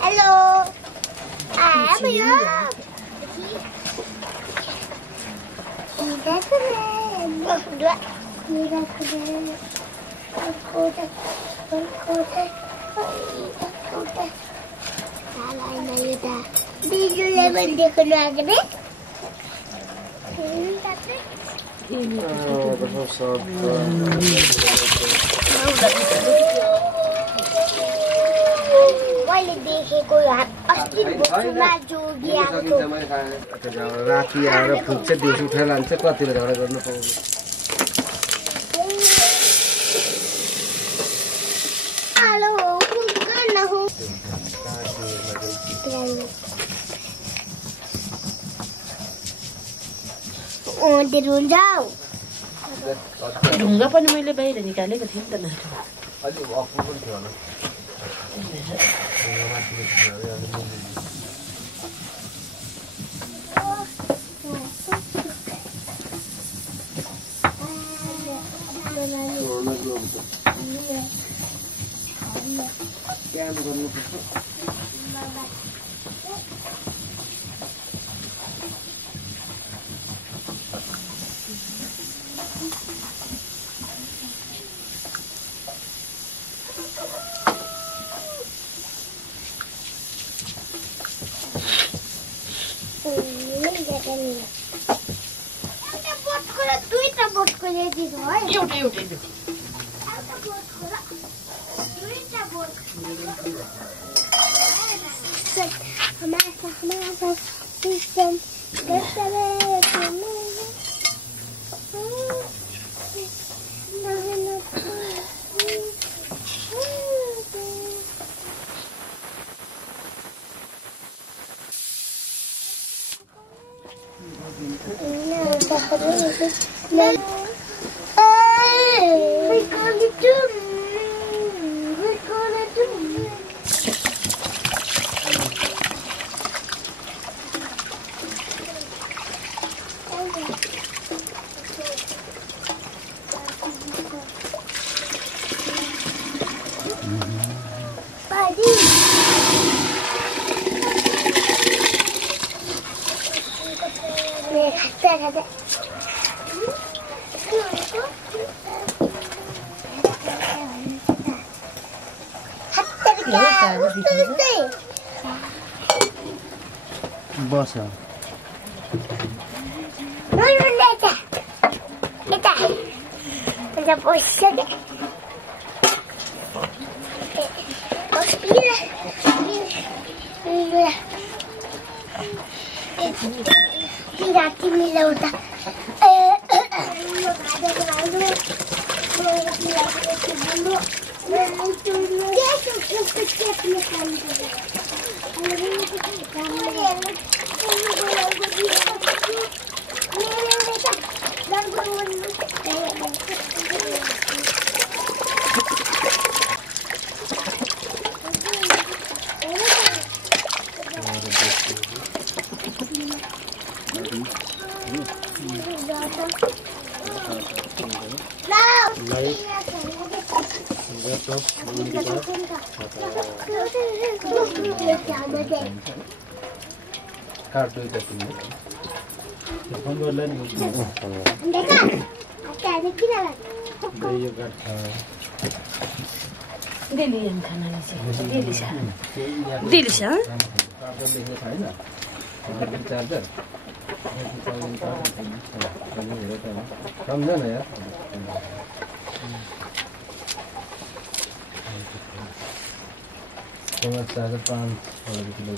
Hello. I'm here. मैले देखेको अस्ति भोकमा जोगिएको राति आएर फुक्छ दिउँसो उठाएर लान्छ कति बेला झगडा गर्नु पाउँछ हेलो गर्न हो तेरो हुन्छ ढुङ्गा पनि मैले बाहिर निकालेको थिएँ नि त नाटो अलि अफु पनि थियो होला बस राति मिलाउँदा काट दो इधर तुमने फोन कर लेने देखा क्या देखी ना ये काट दिलियन खाना दिलिसा आप देखने खाए ना चार्जर समझा ना यार charger 5 kilo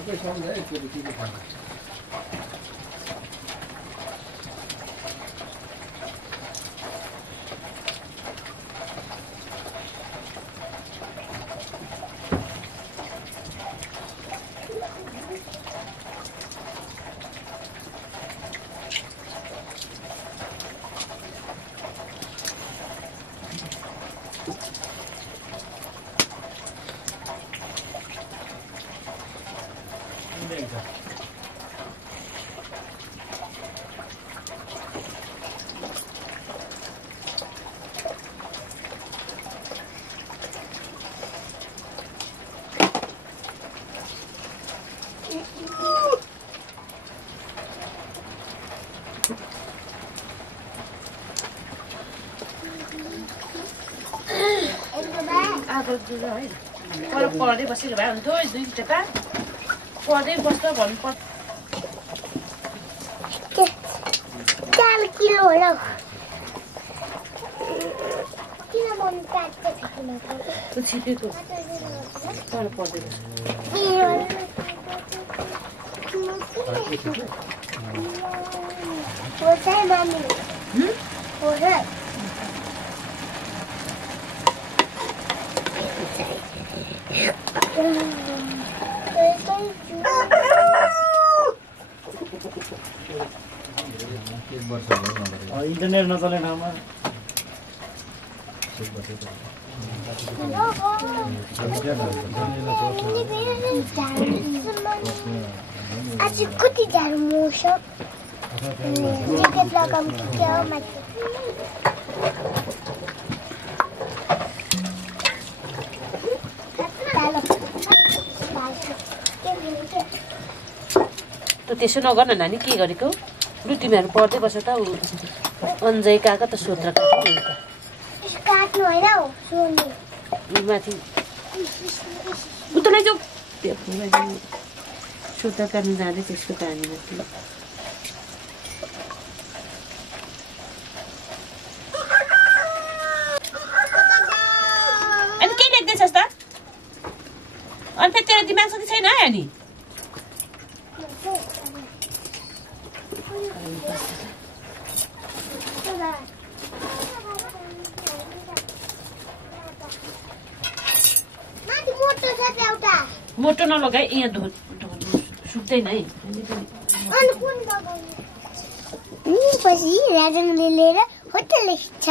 Okay, so I'm there. It's going to keep it fine. पर पढ्दै बसेको भए हुन्थ्यो 2 घन्टा पढ्दै बस्दा भन्नु पर्छ 4 किलो होला किन मन काट्छ त्यो छिपेको पर पढ्दै बस्छ हो चाहिँ मामी हो र इन्टरनेट नचल्ने ठाउँमा आज कति झाडु मौसम ज्याकेट लगाउँ कि क्या हो माथि त त्यसो नगर्न नानी के गरेको लु तिमीहरू पढ्दै बस्छ त अन्जय काका त सोध्र काट्नु होइन हौ सोध्नु माथि उतै जाऊ सोध्दा काट्नु जाँदै त्यसको कहानी माथि अनि के लेख्दैछस् त अनि फेरि तेरो दिमाग सधैँ छैन है अनि मोटो नलगाए यहाँ सुक्दैन है पछि राजनले लिएर होटल लेख्छ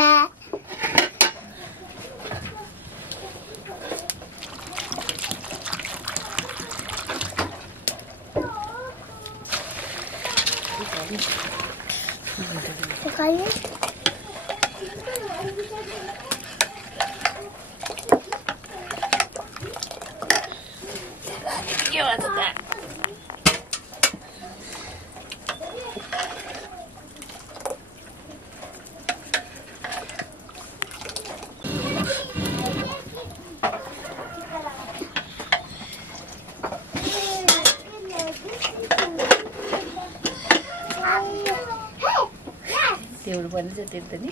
त्योहरू पनि चाहिँ त्यो त नि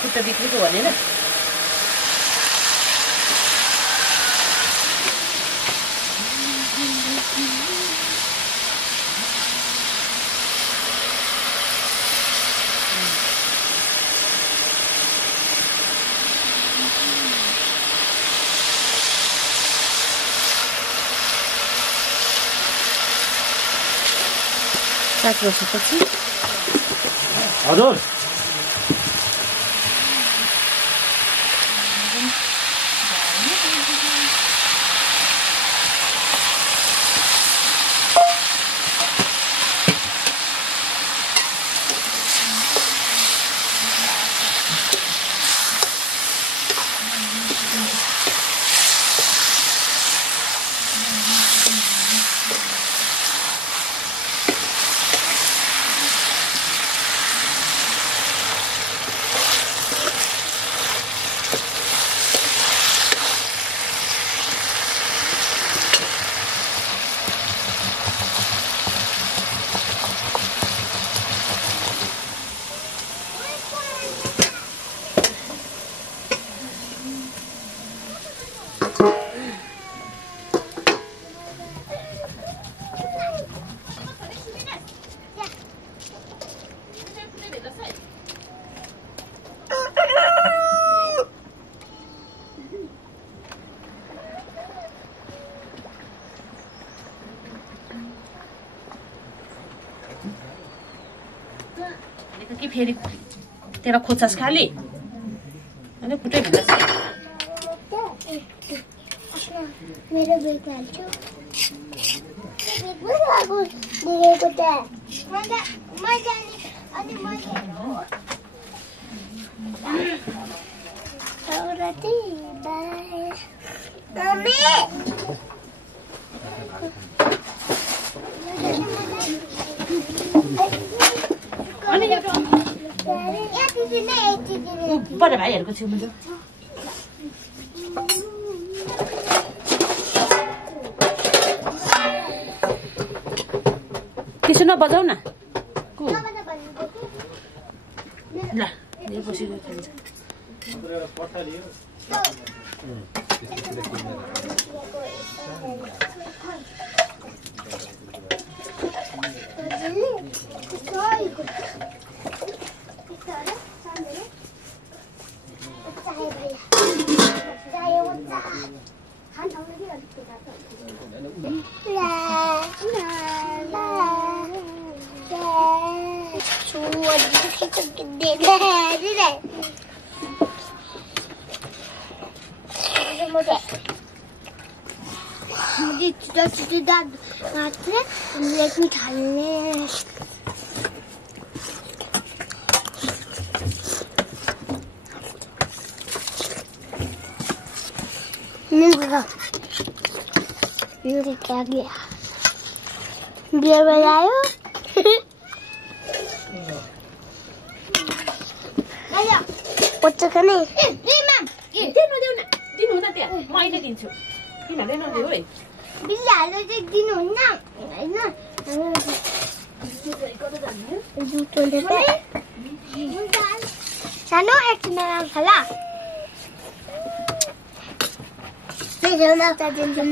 खुट्टा बिक्रीको भनेर 7 वर्षपछि हजुर कि फेरि तेरा खोज्छस् खाली अनि कुटै भिन्दैछ मेरो बेग हाल्छु बेग आगो दिएको त मैले अनि मैले औरती बाई मम्मी अनि बडा भाइहरूको छेउमा जाऊ त्यसो नबजाऊ न ल बसिरहेको खान्छ मुझे चिटी दाद काटने लेट में ढालने ये क्या गया बियर बनायो आया पच्च खाने ए मैम ए दिनु दिनु दिनु न त्यहाँ म अहिले दिन्छु किन हाल्दैन नि ओइ बिल्ला हाल्दै चाहिँ दिनु हुन्न हैन जुटोले त सानो एकछिन आउँछ ल त्यही न त दिन्छु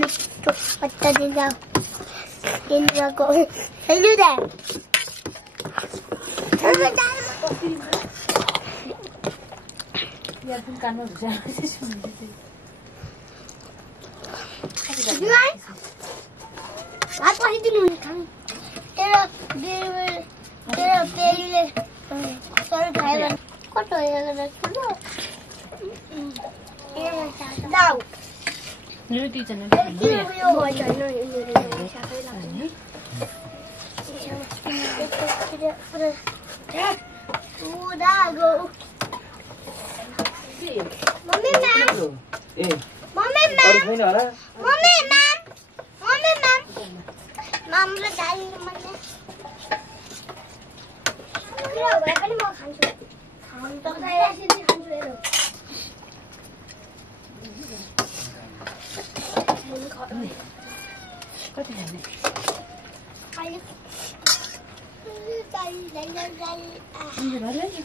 पत्ता दिन्छ दिनको हेलो दा यार तुम कान में घुसा बात पढ़ी दिन हुई खान तेरा पेले सर खाए बन कटो ये लगा सुनो ये दाव न्यू टीचर ने यो हो जानो ये शाफे लाग्ने पूरा गो मम्मी मैम ए मम्मी अरु मैम छैन होला मम्मी मैम माम र दाली मन्ने यो भए पनि म खान्छु खान त यसरी खान्छु हेरो कति खाने खाली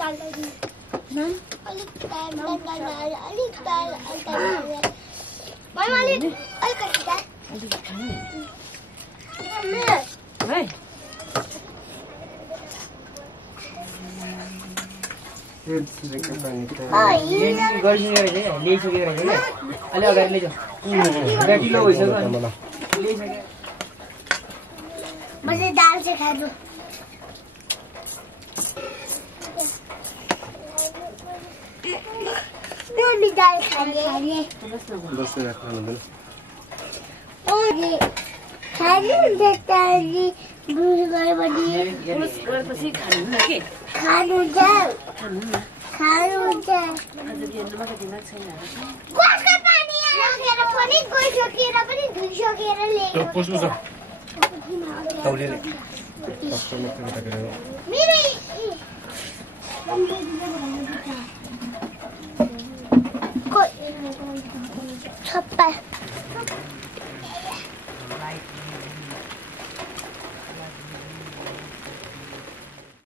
दाली मैम अलिक दाल अलिकति दाल अलिक खाने मम्मी भाइ मैले दाल चाहिँ खानु मिठाई खाने बस्दै राख्नु हुँदैन ओरे खानु हुन्छ ताली बुझ गयो भने पुरुष गएपछि खानु न के खानु हुन्छ खानु न खानु हुन्छ आज बिहानमा त दिमाग छैन कसको पानी राखेर पनि गइसकेर पनि धुइसकेर ल्याएको पस्नु छ तौलेले कस्टमर त केटाकेटा मेरो छप्पा